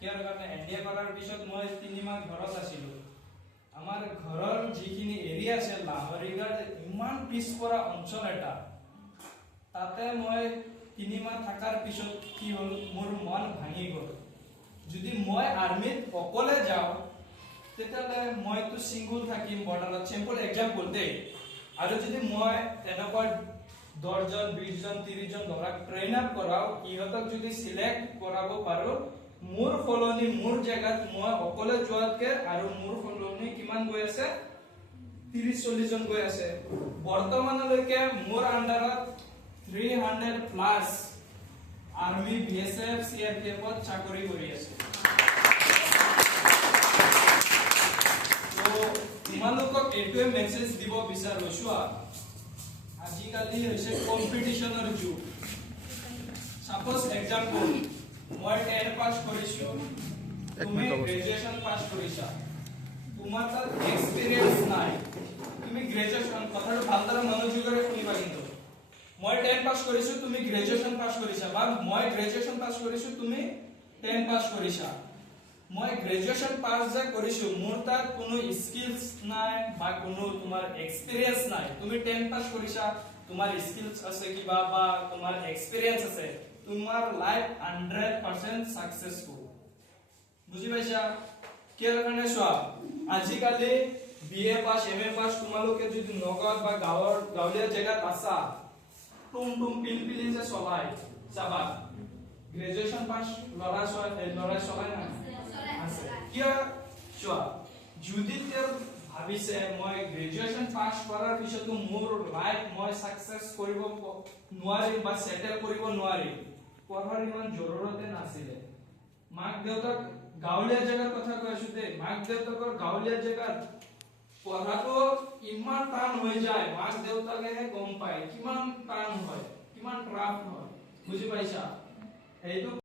কিয় কাৰণে এনডিএ কৰাৰ পিছত মই 3 মাহ ঘৰত আছিলো আমাৰ ঘৰৰ যিখিনি এৰিয়া আছে লাহৰিগাৰ ইমান পিছপৰা অঞ্চল এটা তাতে মই 3 মাহ থাকাৰ পিছত কি হ'ল মোৰ মন ভাঙি গ'ল যদি মই আৰ্মিত অকলে যাওঁ তেতিয়াহ'লে মইতো সিঙ্গল থাকিম বৰ্ডাৰত চিম্পল এক্সাম্পল দেই আৰু যদি মই তেনেকুৱা 10 জন 20 জন 30 জন ল'ৰাক ট্ৰেইন আপ কৰাও ইহঁতক যদি সিলেক্ট কৰাব পাৰো মোৰ ফলনি মোৰ জায়গাত মই অকলে যোৱাতকে আৰু মোৰ ফলনি কিমান গৈ আছে 30 40 জন গৈ আছে বৰ্তমানলৈকে মোৰ আন্ডাৰত 300 প্লাস আৰ্মি বিএসএফ সিআৰপিএফ ত চাকৰি কৰি আছে তো তোমালোকক এইটোৱে মেছেজ দিব বিচাৰিছো আজিকালি হৈছে কম্পিটিশনৰ যুগ সাপোজ এক্সাম্পল মই 10 পাস কৰিছো তুমি গ্ৰেজুৱেচন পাস কৰিছা তোমাৰ তাত এক্সপেৰিয়েন্স নাই তুমি গ্ৰেজুৱেচন কথাটো ভালদৰে মনোযোগেৰে শুনিবা কিন্তু মই 10 পাস কৰিছো তুমি গ্ৰেজুৱেচন পাস কৰিছা বা মই গ্ৰেজুৱেচন পাস কৰিছো তুমি 10 পাস কৰিছা মই গ্ৰেজুৱেচন পাস যে কৰিছো মোৰ তাত কোনো স্কিলছ নাই বা কোনো তোমাৰ এক্সপেৰিয়েন্স নাই তুমি 10 পাস কৰিছা তোমাৰ স্কিলছ আছে কিবা বা তোমাৰ এক্সপেৰিয়েন্স আছে তোমাৰ লাইফ 100% সাকসেসফুল বুজি পাইছা কিয় কাৰণে চোৱা আজিকালি বিএ পাস এমএ পাস তোমালোকে যদি নগাঁও বা গাঁৱলীয়া জেগাত আছা টুম পিলপিলি যে চলাই চাবা গ্ৰেজুৱেচন পাস লৰা চলাই না আছে কিয় চোৱা যদি তেৰ ভাবিছে মই গ্ৰেজুৱেচন পাস কৰাৰ পিছতো মোৰ লাইফ মই সাকসেস কৰিব নোৱাৰিম বা সেটেল কৰিব নোৱাৰিম পঢ়াৰ ইমান জৰুৰতে নাছিলে মাক দেউতাক গাঁৱলীয়া জেগাৰ কথা কৈ আছো দে মাক দেউতাকৰ গাঁৱলীয়া জেগাত পঢ়াটো ইমান টান হৈ যায় মাক দেউতাকেহে গম পায় কিমান টান হয় কিমান ট্ৰাফ হয় বুজি পাইছা এইটো